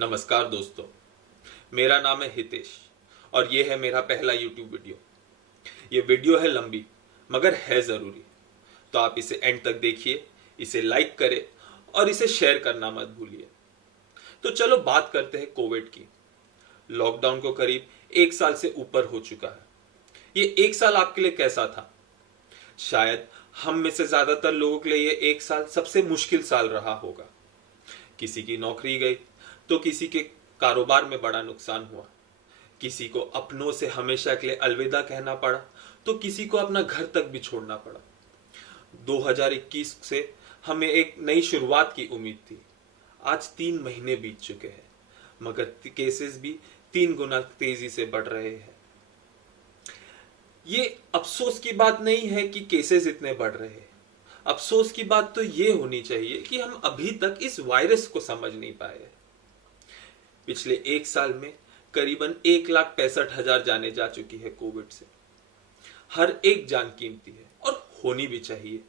नमस्कार दोस्तों, मेरा नाम है हितेश और ये है मेरा पहला YouTube वीडियो। ये वीडियो है लंबी मगर है ज़रूरी, तो आप इसे एंड तक देखिए, इसे लाइक करें और इसे शेयर करना मत भूलिए। तो चलो बात करते हैं कोविड की। लॉकडाउन को करीब 1 साल से ऊपर हो चुका है। ये 1 साल आपके लिए कैसा था? शायद हम में से ज़्यादातर लोगों के लिए ये 1 साल सबसे मुश्किल साल रहा होगा। किसी की नौकरी गई तो किसी के कारोबार में बड़ा नुकसान हुआ, किसी को अपनों से हमेशा के लिए अलविदा कहना पड़ा तो किसी को अपना घर तक भी छोड़ना पड़ा। 2021 से हमें एक नई शुरुआत की उम्मीद थी। आज 3 महीने बीत चुके हैं मगर केसेस भी 3 गुना तेजी से बढ़ रहे हैं। ये अफसोस की बात नहीं है कि केसेस इतने बढ़ रहे हैं। अफसोस की बात तो ये होनी चाहिए कि हम अभी तक इस वायरस को समझ नहीं पाए। पिछले 1 साल में करीबन 1,65,000 जाने जा चुकी है कोविड से। हर एक जान कीमती है और होनी भी चाहिए।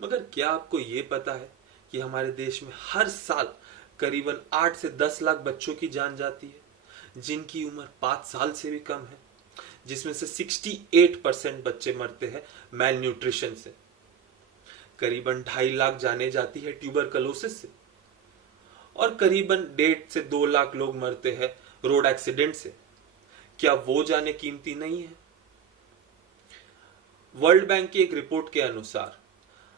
मगर क्या आपको ये पता है कि हमारे देश में हर साल करीबन 8 से 10 लाख बच्चों की जान जाती है जिनकी उम्र 5 साल से भी कम है, जिसमें से 68% बच्चे मरते हैं मैल न्यूट्रिशन से। करीबन 2.5 लाख जाने जाती है ट्यूबरकुलोसिस से और करीबन 1.5 से 2 लाख लोग मरते हैं रोड एक्सीडेंट से। क्या वो जाने कीमती नहीं है? वर्ल्ड बैंक की एक रिपोर्ट के अनुसार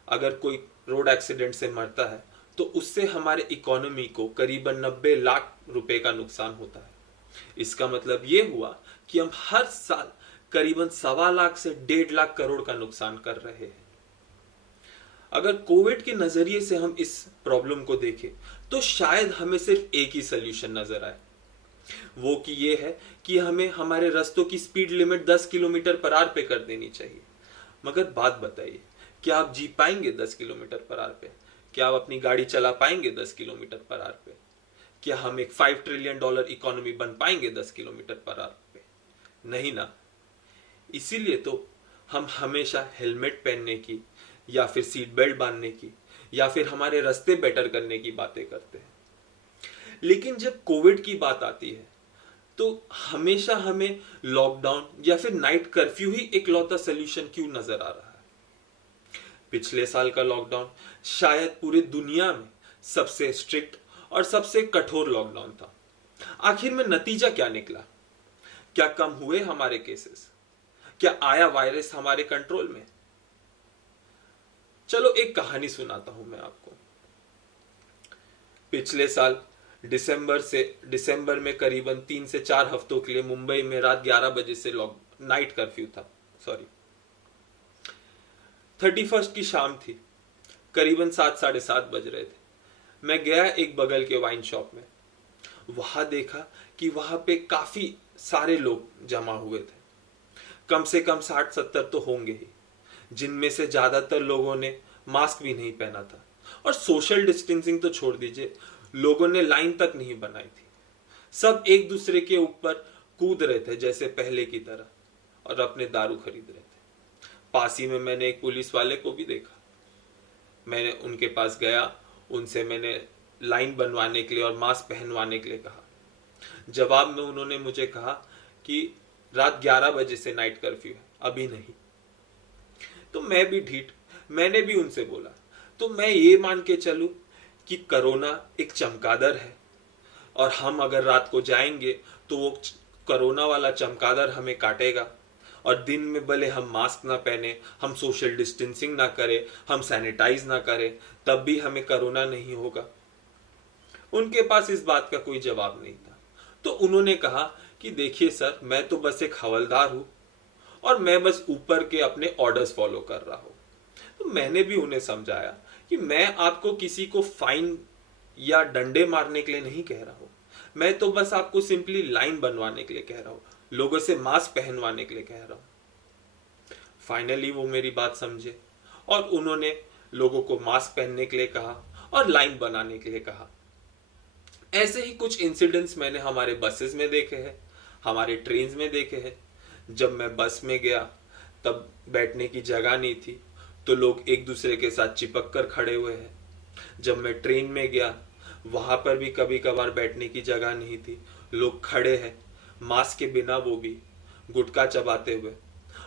अगर कोई रोड एक्सीडेंट से मरता है तो उससे हमारे इकोनॉमी को करीबन 90 लाख रुपए का नुकसान होता है। इसका मतलब ये हुआ कि हम हर साल करीबन 1.25 लाख से 1.5 लाख करोड़ का नुकसान कर रहे हैं। अगर कोविड के नजरिए से हम इस प्रॉब्लम को देखें तो शायद हमें सिर्फ एक ही सोल्यूशन नजर आए, वो कि ये है कि हमें हमारे रास्तों की speed limit 10 kilometre per hour पे कर देनी चाहिए। मगर बात बताइए, क्या आप जी पाएंगे 10 किलोमीटर पर आवर पे? क्या आप अपनी गाड़ी चला पाएंगे 10 किलोमीटर पर आवर पे? क्या हम एक $5 ट्रिलियन इकोनॉमी बन पाएंगे 10 किलोमीटर पर आवर पे? नहीं ना। इसीलिए तो हम हमेशा हेलमेट पहनने की या फिर सीट बेल्ट बांधने की या फिर हमारे रास्ते बेटर करने की बातें करते हैं। लेकिन जब कोविड की बात आती है तो हमेशा हमें लॉकडाउन या फिर नाइट कर्फ्यू ही इकलौता सोल्यूशन क्यों नजर आ रहा है? पिछले साल का लॉकडाउन शायद पूरी दुनिया में सबसे स्ट्रिक्ट और सबसे कठोर लॉकडाउन था। आखिर में नतीजा क्या निकला? क्या कम हुए हमारे केसेस? क्या आया वायरस हमारे कंट्रोल में? चलो एक कहानी सुनाता हूं मैं आपको। पिछले साल दिसंबर में करीबन 3 से 4 हफ्तों के लिए मुंबई में रात 11 बजे से नाइट कर्फ्यू था। 31 की शाम थी, करीबन 7 साढ़े 7 बज रहे थे। मैं गया एक बगल के वाइन शॉप में। वहां देखा कि वहां पे काफी सारे लोग जमा हुए थे। कम से कम 60-70 तो होंगे ही, जिनमें से ज्यादातर लोगों ने मास्क भी नहीं पहना था और सोशल डिस्टेंसिंग तो छोड़ दीजिए, लोगों ने लाइन तक नहीं बनाई थी। सब एक दूसरे के ऊपर कूद रहे थे जैसे पहले की तरह और अपने दारू खरीद रहे थे। पास ही में मैंने एक पुलिस वाले को भी देखा। मैंने उनके पास गया, उनसे मैंने लाइन बनवाने के लिए और मास्क पहनवाने के लिए कहा। जवाब में उन्होंने मुझे कहा कि रात 11 बजे से नाइट कर्फ्यू है, अभी नहीं। तो मैं भी ढीठ, मैंने भी उनसे बोला तो मैं ये मान के चलूं कि कोरोना एक चमगादड़ है और हम अगर रात को जाएंगे तो वो कोरोना वाला चमगादड़ हमें काटेगा और दिन में भले हम मास्क ना पहने, हम सोशल डिस्टेंसिंग ना करें, हम सैनिटाइज ना करें, तब भी हमें कोरोना नहीं होगा। उनके पास इस बात का कोई जवाब नहीं था। तो उन्होंने कहा कि देखिए सर, मैं तो बस एक हवलदार हूं और मैं बस ऊपर के अपने ऑर्डर्स फॉलो कर रहा हूं। तो मैंने भी उन्हें समझाया कि मैं आपको किसी को फाइन या डंडे मारने के लिए नहीं कह रहा हूं, मैं तो बस आपको सिंपली लाइन बनवाने के लिए कह रहा हूं, लोगों से मास्क पहनवाने के लिए कह रहा हूं। फाइनली वो मेरी बात समझे और उन्होंने लोगों को मास्क पहनने के लिए कहा और लाइन बनाने के लिए कहा। ऐसे ही कुछ इंसिडेंट्स मैंने हमारे बसेस में देखे हैं, हमारे ट्रेन में देखे हैं। जब मैं बस में गया तब बैठने की जगह नहीं थी तो लोग एक दूसरे के साथ चिपक कर खड़े हुए हैं। जब मैं ट्रेन में गया वहां पर भी कभी कभार बैठने की जगह नहीं थी, लोग खड़े हैं मास्क के बिना, वो भी गुटखा चबाते हुए।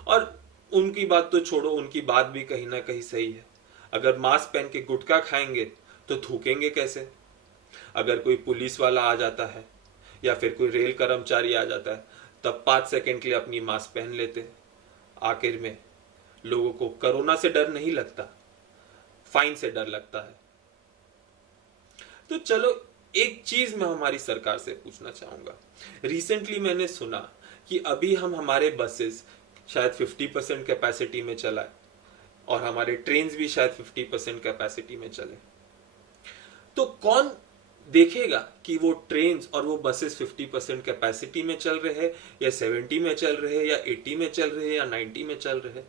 और उनकी बात तो छोड़ो, उनकी बात भी कहीं ना कहीं सही है। अगर मास्क पहन के गुटखा खाएंगे तो थूकेंगे कैसे? अगर कोई पुलिस वाला आ जाता है या फिर कोई रेल कर्मचारी आ जाता है, तब 5 सेकंड के लिए अपनी मास्क पहन लेते हैं। आखिर में लोगों को कोरोना से डर नहीं लगता, फाइन से डर लगता है। तो चलो, एक चीज मैं हमारी सरकार से पूछना चाहूंगा। रिसेंटली मैंने सुना कि अभी हम हमारे बसेस शायद 50% कैपेसिटी में चलाए और हमारे ट्रेन्स भी शायद 50% कैपेसिटी में चले। तो कौन देखेगा कि वो ट्रेन्स और वो बसेस 50% कैपेसिटी में चल रहे हैं या 70 में चल रहे हैं या 80 में चल रहे हैं या 90 में चल रहे हैं?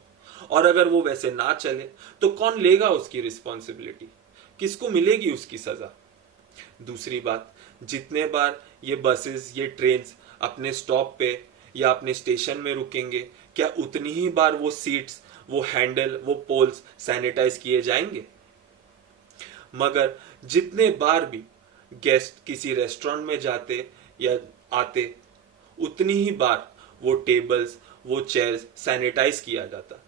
और अगर वो वैसे ना चले तो कौन लेगा उसकी रिस्पॉन्सिबिलिटी? किसको मिलेगी उसकी सजा? दूसरी बात, जितने बार ये बसेस, ये ट्रेन्स अपने स्टॉप पे या अपने स्टेशन में रुकेंगे, क्या उतनी ही बार वो सीट्स, वो हैंडल, वो पोल्स सैनिटाइज किए जाएंगे? मगर जितने बार भी गेस्ट किसी रेस्टोरेंट में जाते या आते, उतनी ही बार वो टेबल्स, वो चेयर्स सैनिटाइज किया जाता।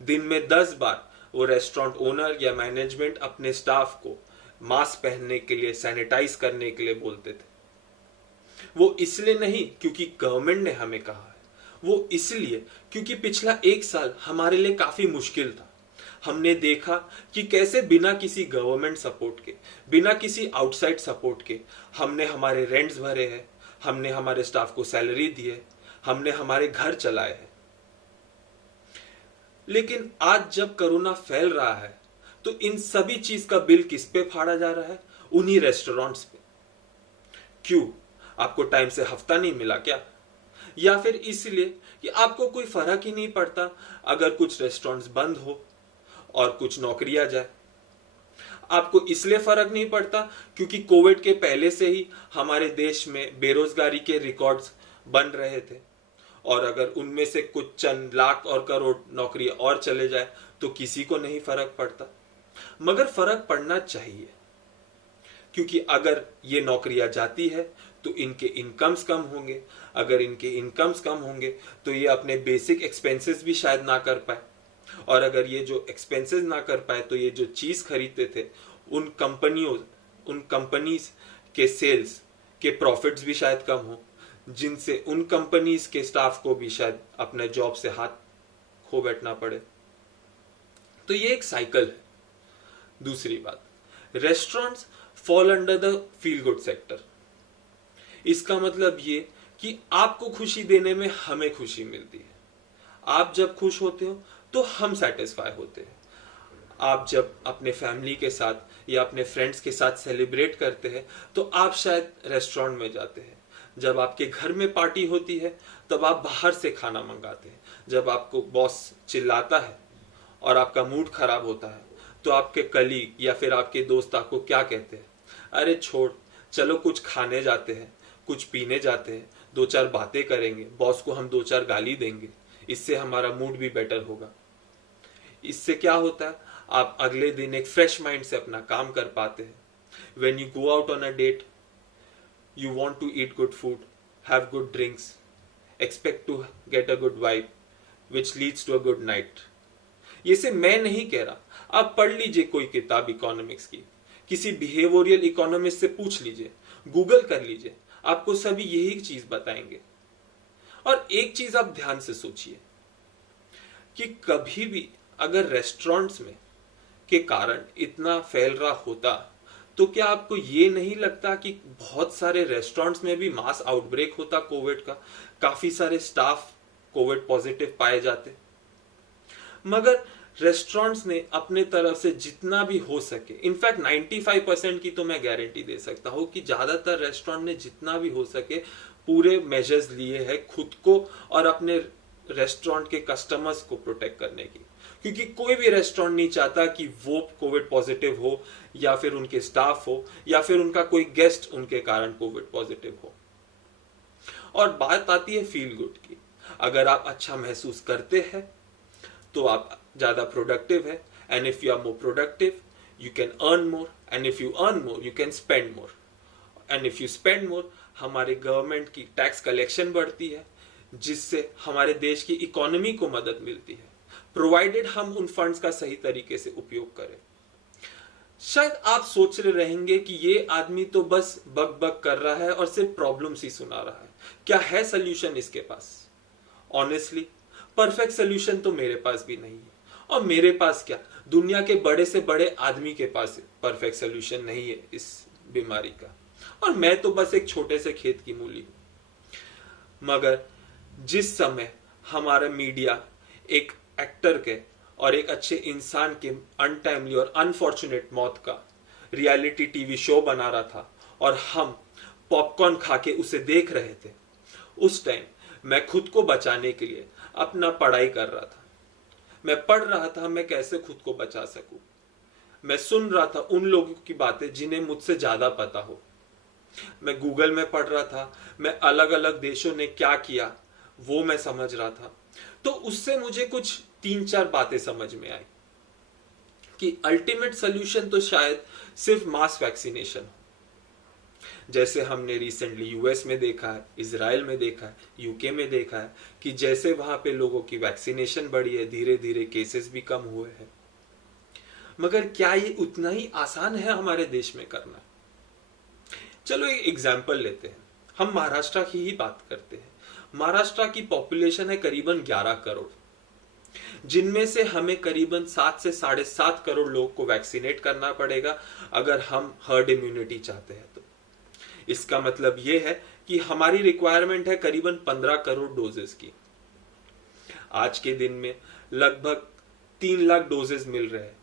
दिन में 10 बार वो रेस्टोरेंट ओनर या मैनेजमेंट अपने स्टाफ को मास्क पहनने के लिए, सैनिटाइज करने के लिए बोलते थे। वो इसलिए नहीं क्योंकि गवर्नमेंट ने हमें कहा है, वो इसलिए क्योंकि पिछला 1 साल हमारे लिए काफी मुश्किल था। हमने देखा कि कैसे बिना किसी गवर्नमेंट सपोर्ट के, बिना किसी आउटसाइड सपोर्ट के हमने हमारे रेंट्स भरे हैं, हमने हमारे स्टाफ को सैलरी दी है, हमने हमारे घर चलाए हैं। लेकिन आज जब कोरोना फैल रहा है तो इन सभी चीज का बिल किस पे फाड़ा जा रहा है? उन्हीं रेस्टोरेंट्स पे। क्यों? आपको टाइम से हफ्ता नहीं मिला क्या? या फिर इसलिए कि आपको कोई फर्क ही नहीं पड़ता अगर कुछ रेस्टोरेंट्स बंद हो और कुछ नौकरियां जाए? आपको इसलिए फर्क नहीं पड़ता क्योंकि कोविड के पहले से ही हमारे देश में बेरोजगारी के रिकॉर्ड्स बन रहे थे और अगर उनमें से कुछ चंद लाख और करोड़ नौकरी और चले जाए तो किसी को नहीं फर्क पड़ता। मगर फर्क पड़ना चाहिए, क्योंकि अगर ये नौकरियां जाती है तो इनके इनकम्स कम होंगे। अगर इनके इनकम्स कम होंगे तो ये अपने बेसिक एक्सपेंसेस भी शायद ना कर पाए, और अगर ये जो एक्सपेंसेस ना कर पाए तो ये जो चीज खरीदते थे उन कंपनीज के सेल्स के प्रॉफिट्स भी शायद कम हो, जिनसे उन कंपनीज के स्टाफ को भी शायद अपने जॉब से हाथ खो बैठना पड़े। तो ये एक साइकिल है। दूसरी बात, restaurants fall under the feel good sector. इसका मतलब ये कि आपको खुशी देने में हमें खुशी मिलती है। आप जब खुश होते हो तो हम सेटिस्फाई होते हैं। आप जब अपने फैमिली के साथ या अपने फ्रेंड्स के साथ सेलिब्रेट करते हैं तो आप शायद रेस्टोरेंट में जाते हैं। जब आपके घर में पार्टी होती है तब आप बाहर से खाना मंगाते हैं। जब आपको बॉस चिल्लाता है और आपका मूड खराब होता है तो आपके कलीग या फिर आपके दोस्त आपको क्या कहते हैं? अरे छोड़, चलो कुछ खाने जाते हैं, कुछ पीने जाते हैं, 2-4 बातें करेंगे, बॉस को हम 2-4 गाली देंगे, इससे हमारा मूड भी बेटर होगा। इससे क्या होता है? आप अगले दिन एक फ्रेश माइंड से अपना काम कर पाते हैं। When you go out on a date, you want to eat good food, have good drinks, expect to get a good vibe, which leads to a good night. ये से मैं नहीं कह रहा, आप पढ़ लीजिए कोई किताब इकोनॉमिक्स की, किसी बिहेवियरल इकोनॉमिस्ट से पूछ लीजिए, गूगल कर लीजिए, आपको सभी यही चीज बताएंगे। और एक चीज आप ध्यान से सोचिए कि कभी भी अगर रेस्टोरेंट्स में के कारण इतना फैल रहा होता तो क्या आपको ये नहीं लगता कि बहुत सारे रेस्टोरेंट्स में भी मास आउटब्रेक होता कोविड का, काफी सारे स्टाफ कोविड पॉजिटिव पाए जाते? मगर रेस्टोरेंट्स ने अपने तरफ से जितना भी हो सके, इनफैक्ट 95% की तो मैं गारंटी दे सकता हूं कि ज्यादातर रेस्टोरेंट ने जितना भी हो सके पूरे मेजर्स लिए हैं खुद को और अपने रेस्टोरेंट के कस्टमर्स को प्रोटेक्ट करने की। क्योंकि कोई भी रेस्टोरेंट नहीं चाहता कि वो कोविड पॉजिटिव हो या फिर उनके स्टाफ हो या फिर उनका कोई गेस्ट उनके कारण कोविड पॉजिटिव हो। और बात आती है फील गुड की। अगर आप अच्छा महसूस करते हैं तो आप ज्यादा प्रोडक्टिव है, and if you are more productive you can earn more, and if you earn more, you can spend more, and if you spend more, हमारे गवर्नमेंट की टैक्स कलेक्शन बढ़ती है, जिससे हमारे देश की इकोनॉमी को मदद मिलती है, प्रोवाइडेड हम उन फंड्स का सही तरीके से उपयोग करें। शायद आप सोच रहे रहेंगे कि ये आदमी तो बस बक बक कर रहा है और सिर्फ प्रॉब्लम्स ही सुना रहा है, क्या है सोल्यूशन इसके पास? ऑनेस्टली परफेक्ट सोल्यूशन तो मेरे पास भी नहीं है, और मेरे पास क्या, दुनिया के बड़े से बड़े आदमी के पास परफेक्ट सोल्यूशन नहीं है इस बीमारी का, और मैं तो बस एक छोटे से खेत की मूली हूं। मगर जिस समय हमारा मीडिया एक एक्टर के और एक अच्छे इंसान के अनटाइमली और अनफॉर्चुनेट मौत का रियलिटी टीवी शो बना रहा था और हम पॉपकॉर्न खा के उसे देख रहे थे, उस टाइम मैं खुद को बचाने के लिए अपना पढ़ाई कर रहा था। मैं पढ़ रहा था मैं कैसे खुद को बचा सकूं। मैं सुन रहा था उन लोगों की बातें जिन्हें मुझसे ज्यादा पता हो। मैं गूगल में पढ़ रहा था, मैं अलग अलग देशों ने क्या किया वो मैं समझ रहा था। तो उससे मुझे कुछ 3-4 बातें समझ में आई कि अल्टीमेट सोल्यूशन तो शायद सिर्फ मास वैक्सीनेशन हो, जैसे हमने रिसेंटली यूएस में देखा है, इजराइल में देखा है, यूके में देखा है कि जैसे वहां पे लोगों की वैक्सीनेशन बढ़ी है, धीरे धीरे केसेस भी कम हुए हैं। मगर क्या ये उतना ही आसान है हमारे देश में करना? चलो एक एग्जाम्पल लेते हैं, हम महाराष्ट्र की ही बात करते हैं। महाराष्ट्र की पॉपुलेशन है करीबन 11 करोड़, जिनमें से हमें करीबन 7 से 7.5 करोड़ लोगों को वैक्सीनेट करना पड़ेगा अगर हम हर्ड इम्यूनिटी चाहते हैं। तो इसका मतलब यह है कि हमारी रिक्वायरमेंट है करीबन 15 करोड़ डोजेस की। आज के दिन में लगभग 3 लाख डोजेस मिल रहे हैं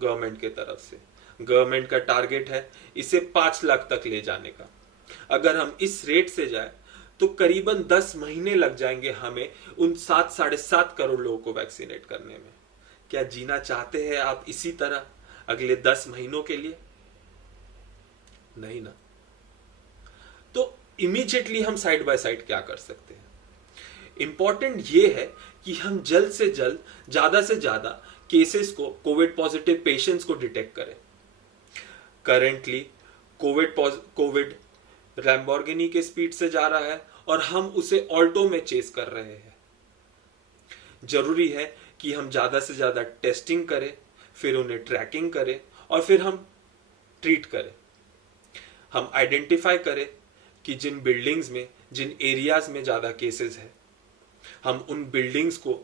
गवर्नमेंट के तरफ से। गवर्नमेंट का टारगेट है इसे 5 लाख तक ले जाने का। अगर हम इस रेट से जाए तो करीबन 10 महीने लग जाएंगे हमें उन 7-7.5 करोड़ लोगों को वैक्सीनेट करने में। क्या जीना चाहते हैं आप इसी तरह अगले 10 महीनों के लिए? नहीं ना। तो इमीडिएटली हम साइड बाय साइड क्या कर सकते हैं? इंपॉर्टेंट ये है कि हम जल्द से जल्द ज्यादा से ज्यादा केसेस को, कोविड पॉजिटिव पेशेंट्स को डिटेक्ट करें। करेंटली कोविड लैम्बोर्गिनी के स्पीड से जा रहा है और हम उसे ऑल्टो में चेस कर रहे हैं। जरूरी है कि हम ज्यादा से ज्यादा टेस्टिंग करें, फिर उन्हें ट्रैकिंग करें और फिर हम ट्रीट करें। हम आइडेंटिफाई करें कि जिन बिल्डिंग्स में, जिन एरियाज में ज्यादा केसेस है, हम उन बिल्डिंग्स को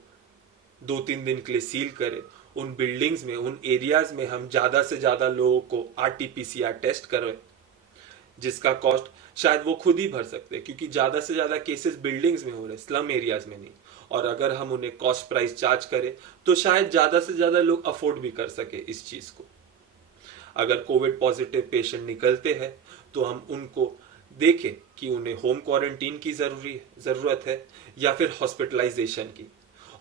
2-3 दिन के लिए सील करें। उन बिल्डिंग्स में, उन एरियाज में हम ज्यादा से ज्यादा लोगों को RT-PCR टेस्ट करें, जिसका कॉस्ट शायद वो खुद ही भर सकते हैं, क्योंकि ज्यादा से ज्यादा केसेस बिल्डिंग्स में हो रहे हैं, स्लम एरियाज में नहीं। और अगर हम उन्हें कॉस्ट प्राइस चार्ज करें तो शायद ज्यादा से ज्यादा लोग अफोर्ड भी कर सके इस चीज को। अगर कोविड पॉजिटिव पेशेंट निकलते हैं तो हम उनको देखें कि उन्हें होम क्वारंटीन की जरूरत है या फिर हॉस्पिटलाइजेशन की,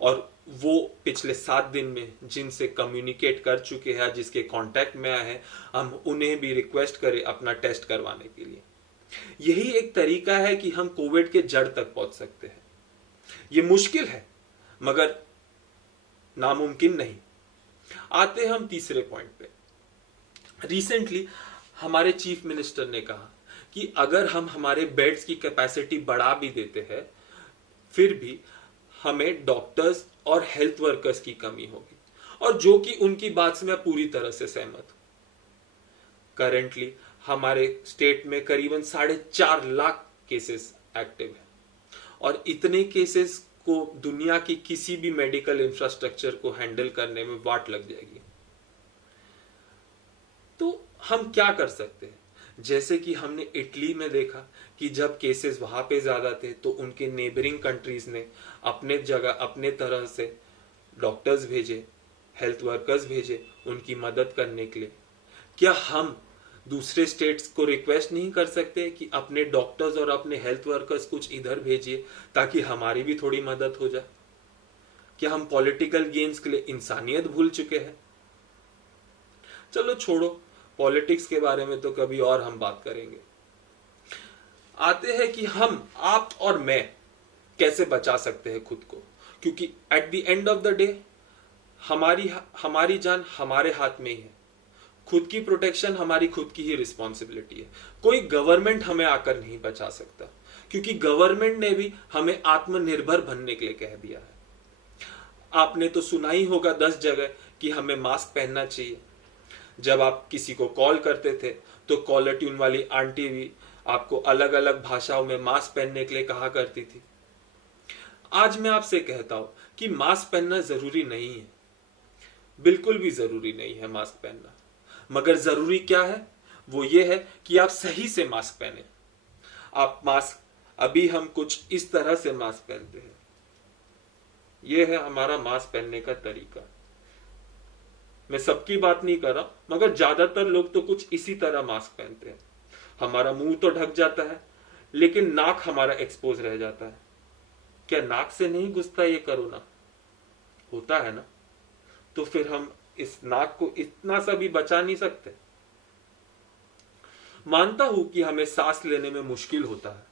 और वो पिछले 7 दिन में जिनसे कम्युनिकेट कर चुके हैं, जिसके कांटेक्ट में आए हैं, हम उन्हें भी रिक्वेस्ट करें अपना टेस्ट करवाने के लिए। यही एक तरीका है कि हम कोविड के जड़ तक पहुंच सकते हैं। ये मुश्किल है मगर नामुमकिन नहीं। आते हम तीसरे पॉइंट पे। रिसेंटली हमारे चीफ मिनिस्टर ने कहा कि अगर हम हमारे बेड्स की कैपेसिटी बढ़ा भी देते हैं, फिर भी हमें डॉक्टर्स और हेल्थ वर्कर्स की कमी होगी, और जो कि उनकी बात से मैं पूरी तरह से सहमत हूं। करेंटली हमारे स्टेट में करीबन 4.5 लाख केसेस एक्टिव हैं, और इतने केसेस को दुनिया की किसी भी मेडिकल इंफ्रास्ट्रक्चर को हैंडल करने में वाट लग जाएगी। तो हम क्या कर सकते हैं? जैसे कि हमने इटली में देखा कि जब केसेस वहां पे ज्यादा थे तो उनके नेबरिंग कंट्रीज ने अपने जगह, अपने तरह से डॉक्टर्स भेजे, हेल्थ वर्कर्स भेजे उनकी मदद करने के लिए। क्या हम दूसरे स्टेट्स को रिक्वेस्ट नहीं कर सकते कि अपने डॉक्टर्स और अपने हेल्थ वर्कर्स कुछ इधर भेजिए ताकि हमारी भी थोड़ी मदद हो जाए? क्या हम पॉलिटिकल गेन्स के लिए इंसानियत भूल चुके हैं? चलो छोड़ो, पॉलिटिक्स के बारे में तो कभी और हम बात करेंगे। आते हैं कि हम, आप और मैं कैसे बचा सकते हैं खुद को, क्योंकि at the end of the day हमारी जान हमारे हाथ में ही है। खुद की प्रोटेक्शन हमारी खुद की ही रिस्पॉन्सिबिलिटी है। कोई गवर्नमेंट हमें आकर नहीं बचा सकता, क्योंकि गवर्नमेंट ने भी हमें आत्मनिर्भर बनने के लिए कह दिया है। आपने तो सुना ही होगा 10 जगह कि हमें मास्क पहनना चाहिए। जब आप किसी को कॉल करते थे तो कॉलर ट्यून वाली आंटी भी आपको अलग अलग भाषाओं में मास्क पहनने के लिए कहा करती थी। आज मैं आपसे कहता हूं कि मास्क पहनना जरूरी नहीं है, बिल्कुल भी जरूरी नहीं है मास्क पहनना। मगर जरूरी क्या है, वो ये है कि आप सही से मास्क पहने। आप मास्क, अभी हम कुछ इस तरह से मास्क पहनते हैं, ये है हमारा मास्क पहनने का तरीका। मैं सबकी बात नहीं कर रहा, मगर ज्यादातर लोग तो कुछ इसी तरह मास्क पहनते हैं। हमारा मुंह तो ढक जाता है, लेकिन नाक हमारा एक्सपोज रह जाता है। क्या नाक से नहीं घुसता ये कोरोना? होता है ना। तो फिर हम इस नाक को इतना सा भी बचा नहीं सकते? मानता हूं कि हमें सांस लेने में मुश्किल होता है,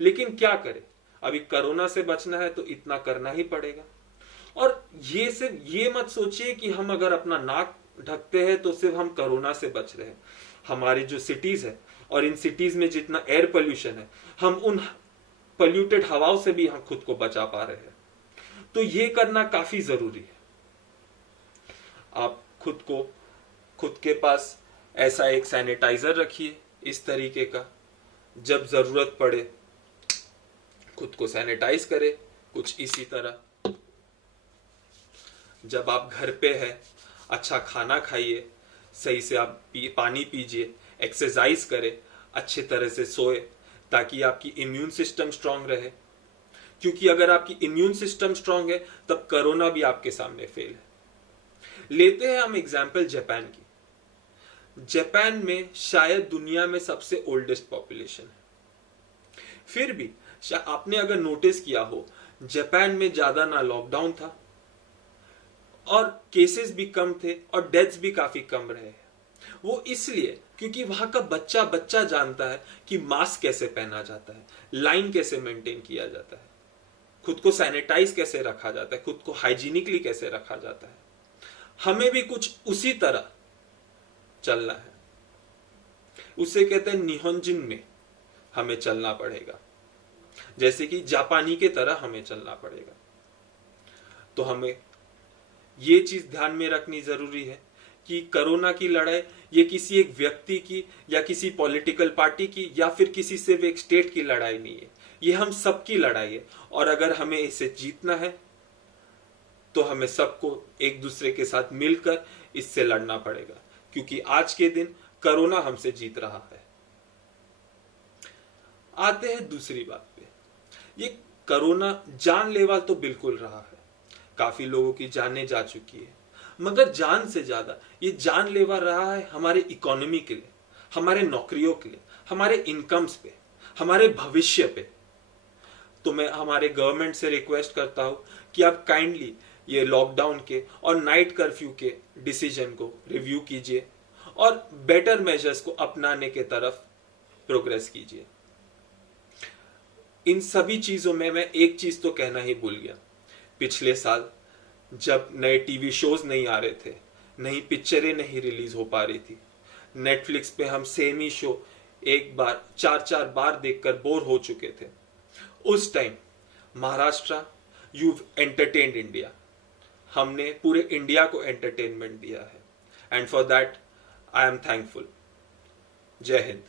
लेकिन क्या करें, अभी कोरोना से बचना है तो इतना करना ही पड़ेगा। और ये सिर्फ ये मत सोचिए कि हम अगर अपना नाक ढकते हैं तो सिर्फ हम कोरोना से बच रहे हैं। हमारी जो सिटीज है, और इन सिटीज में जितना एयर पोल्यूशन है, हम उन पोल्यूटेड हवाओं से भी हम खुद को बचा पा रहे हैं। तो ये करना काफी जरूरी है। आप खुद के पास ऐसा एक सैनिटाइजर रखिए इस तरीके का, जब जरूरत पड़े खुद को सैनिटाइज करे, कुछ इसी तरह। जब आप घर पे है, अच्छा खाना खाइए, सही से आप पानी पीजिए, एक्सरसाइज करें, अच्छे तरह से सोए, ताकि आपकी इम्यून सिस्टम स्ट्रांग रहे। क्योंकि अगर आपकी इम्यून सिस्टम स्ट्रांग है तब कोरोना भी आपके सामने फेल है। लेते हैं हम एग्जांपल जापान की। जापान में शायद दुनिया में सबसे ओल्डेस्ट पॉपुलेशन है। फिर भी आपने अगर नोटिस किया हो, जापान में ज्यादा ना लॉकडाउन था, और केसेस भी कम थे, और डेथ्स भी काफी कम रहे। वो इसलिए क्योंकि वहां का बच्चा बच्चा जानता है कि मास्क कैसे पहना जाता है, लाइन कैसे मेंटेन किया जाता है, खुद को सैनिटाइज कैसे रखा जाता है, खुद को हाइजीनिकली कैसे रखा जाता है। हमें भी कुछ उसी तरह चलना है। उसे कहते हैं निहोंजिन में हमें चलना पड़ेगा, जैसे कि जापानी के तरह हमें चलना पड़ेगा। तो हमें ये चीज ध्यान में रखनी जरूरी है कि कोरोना की लड़ाई ये किसी एक व्यक्ति की या किसी पॉलिटिकल पार्टी की या फिर किसी सिर्फ एक स्टेट की लड़ाई नहीं है, ये हम सबकी लड़ाई है। और अगर हमें इसे जीतना है तो हमें सबको एक दूसरे के साथ मिलकर इससे लड़ना पड़ेगा, क्योंकि आज के दिन कोरोना हमसे जीत रहा है। आते हैं दूसरी बात पे। ये कोरोना जानलेवा तो बिल्कुल रहा है, काफी लोगों की जानें जा चुकी है, मगर जान से ज्यादा ये जानलेवा रहा है हमारे इकोनॉमी के लिए, हमारे नौकरियों के लिए, हमारे इनकम्स पे, हमारे भविष्य पे। तो मैं हमारे गवर्नमेंट से रिक्वेस्ट करता हूं कि आप काइंडली ये लॉकडाउन के और नाइट कर्फ्यू के डिसीजन को रिव्यू कीजिए और बेटर मेजर्स को अपनाने के तरफ प्रोग्रेस कीजिए। इन सभी चीजों में मैं एक चीज तो कहना ही भूल गया। पिछले साल जब नए टीवी शोज नहीं आ रहे थे, नई पिक्चरें नहीं रिलीज हो पा रही थी, नेटफ्लिक्स पे हम सेम ही शो एक बार 4-4 बार देखकर बोर हो चुके थे, उस time Maharashtra you entertained India, हमने पूरे इंडिया को एंटरटेनमेंट दिया है, and for that I am thankful. जय हिंद।